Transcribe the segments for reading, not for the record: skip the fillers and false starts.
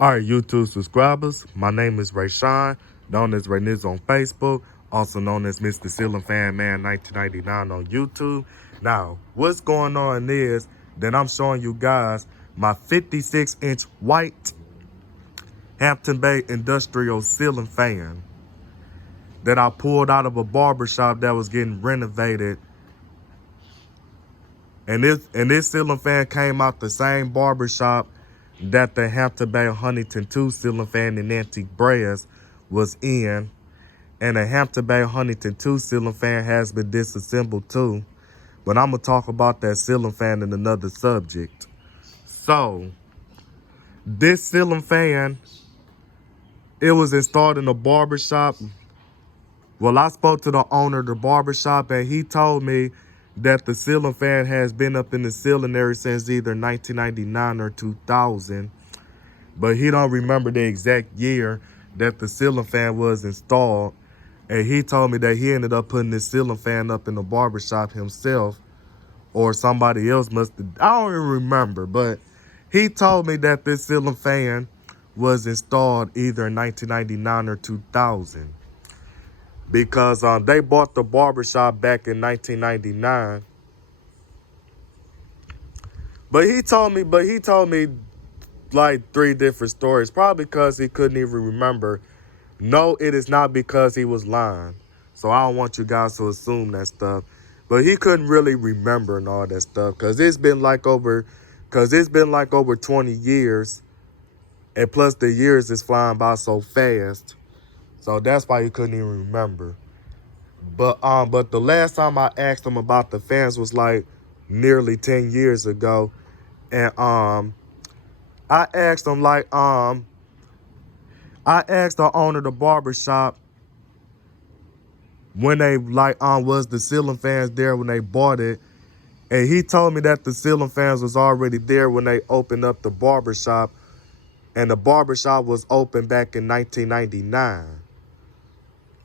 All right, YouTube subscribers, my name is Rayshawn, known as Rayniz on Facebook, also known as Mr. Ceiling Fan Man 1999 on YouTube. Now, what's going on is that I'm showing you guys my 56-inch white Hampton Bay industrial ceiling fan that I pulled out of a barbershop that was getting renovated. And this ceiling fan came out the same barbershop that the Hampton Bay Huntington 2 ceiling fan in Antique Brass was in. And the Hampton Bay Huntington 2 ceiling fan has been disassembled too. But I'm going to talk about that ceiling fan in another subject. So, this ceiling fan, it was installed in a barbershop. Well, I spoke to the owner of the barbershop and he told me that the ceiling fan has been up in the ceiling area since either 1999 or 2000. But he don't remember the exact year that the ceiling fan was installed. And he told me that he ended up putting this ceiling fan up in the barbershop himself. Or somebody else must have, I don't even remember. But he told me that this ceiling fan was installed either in 1999 or 2000. Because they bought the barbershop back in 1999. But he told me like 3 different stories. Probably because he couldn't even remember. No, it is not because he was lying. So I don't want you guys to assume that stuff. But he couldn't really remember and all that stuff. Because it's been like over 20 years. And plus the years is flying by so fast. So that's why he couldn't even remember. But the last time I asked him about the fans was like nearly 10 years ago. And I asked him I asked the owner of the barbershop when they was the ceiling fans there when they bought it. And he told me that the ceiling fans was already there when they opened up the barbershop. And the barbershop was open back in 1999.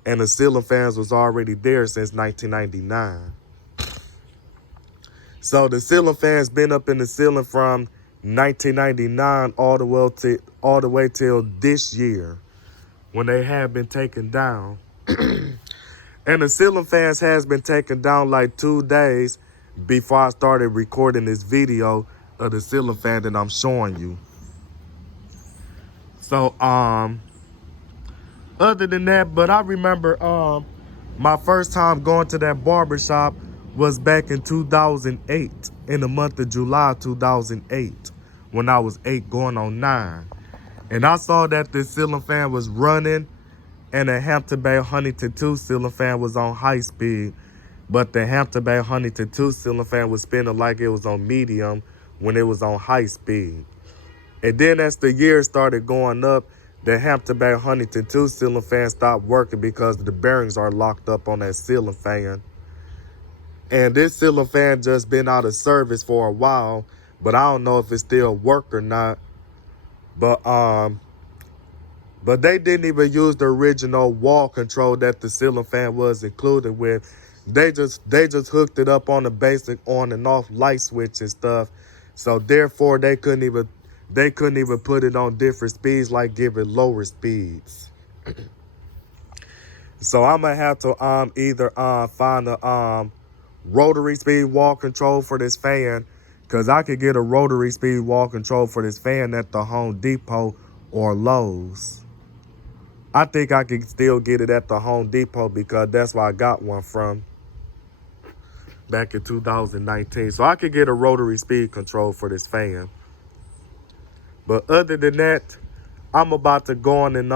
And the ceiling fans was already there since 1999. So the ceiling fans been up in the ceiling from 1999 all the way till this year when they have been taken down. And the ceiling fans has been taken down like 2 days before I started recording this video of the ceiling fan that I'm showing you. So other than that, but I remember my first time going to that barbershop was back in 2008, in the month of July 2008, when I was 8 going on 9. And I saw that the ceiling fan was running and the Hampton Bay Huntington 2 ceiling fan was on high speed. But the Hampton Bay Huntington 2 ceiling fan was spinning like it was on medium when it was on high speed. And then as the years started going up, the Hampton Bay Huntington 2 ceiling fan stopped working because the bearings are locked up on that ceiling fan. And this ceiling fan just been out of service for a while, but I don't know if it still work or not. But they didn't even use the original wall control that the ceiling fan was included with. They just hooked it up on the basic on and off light switch and stuff. So therefore they couldn't even put it on different speeds, like give it lower speeds. So I'm gonna have to either find a rotary speed wall control for this fan, because I could get a rotary speed wall control for this fan at the Home Depot or Lowe's. I think I could still get it at the Home Depot because that's where I got one from back in 2019. So I could get a rotary speed control for this fan. But other than that, I'm about to go on and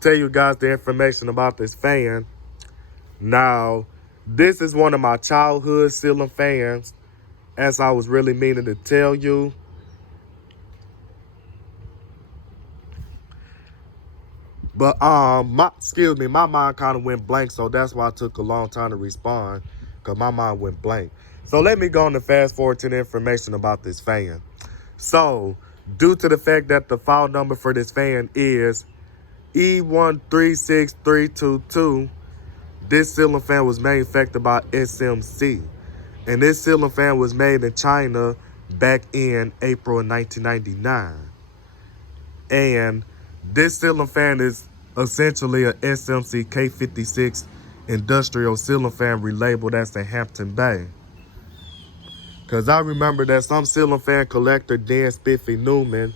tell you guys the information about this fan. Now, this is one of my childhood ceiling fans, as I was really meaning to tell you. But my mind kind of went blank, so that's why it took a long time to respond, because my mind went blank. So let me go on and fast forward to the information about this fan. So, due to the fact that the file number for this fan is E136322, this ceiling fan was manufactured by SMC. And this ceiling fan was made in China back in April of 1999. And this ceiling fan is essentially a SMC K56 industrial ceiling fan relabeled as the Hampton Bay. Because I remember that some ceiling fan collector, Dan Spiffy Newman,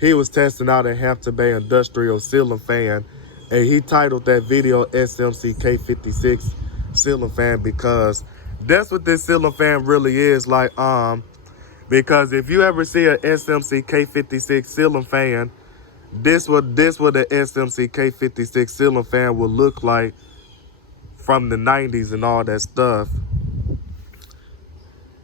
he was testing out a Hampton Bay industrial ceiling fan, and he titled that video SMC K56 ceiling fan because that's what this ceiling fan really is. Like, because if you ever see a SMC K56 ceiling fan, this what the SMC K56 ceiling fan would look like from the 90s and all that stuff.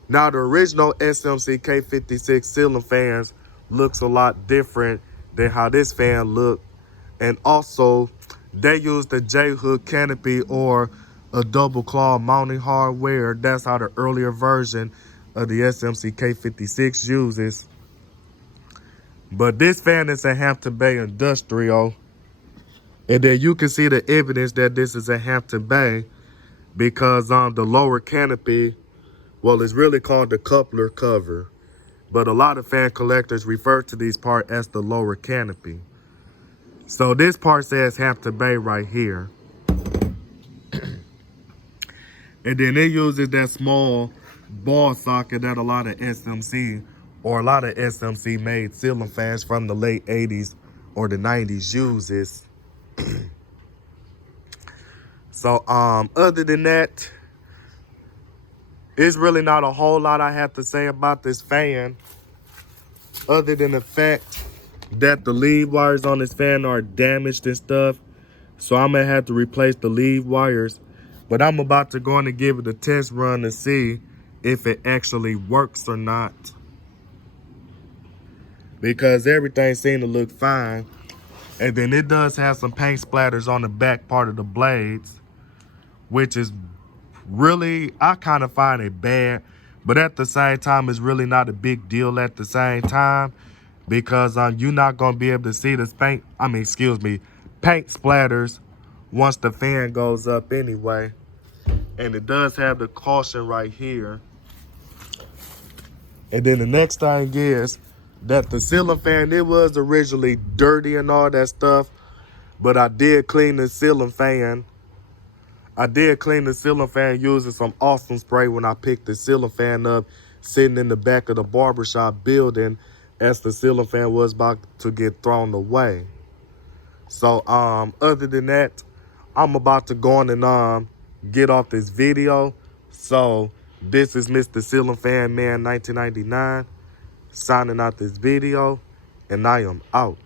Now, the original SMC K56 ceiling fans looks a lot different than how this fan looked. And also, they used a J-hook canopy or a double claw mounting hardware. That's how the earlier version of the SMC K56 uses. But this fan is a Hampton Bay industrial. And then you can see the evidence that this is a Hampton Bay because on the lower canopy, well, it's really called the coupler cover. But a lot of fan collectors refer to these parts as the lower canopy. So this part says Hampton Bay right here. And then it uses that small ball socket that a lot of SMC made ceiling fans from the late 80s or the 90s uses. So other than that, it's really not a whole lot I have to say about this fan, other than the fact that the lead wires on this fan are damaged and stuff. So I'm gonna have to replace the lead wires. But I'm about to go in and give it a test run to see if it actually works or not. Because everything seemed to look fine. And then it does have some paint splatters on the back part of the blades, which is really, I kind of find it bad. But at the same time, it's really not a big deal at the same time. Because you're not going to be able to see the paint splatters once the fan goes up anyway. And it does have the caution right here. And then the next thing is that the ceiling fan, it was originally dirty and all that stuff. But I did clean the ceiling fan. Using some awesome spray when I picked the ceiling fan up sitting in the back of the barbershop building as the ceiling fan was about to get thrown away. So other than that, I'm about to go on and get off this video. So this is Mr. Ceiling Fan Man 1999 signing out this video, and I am out.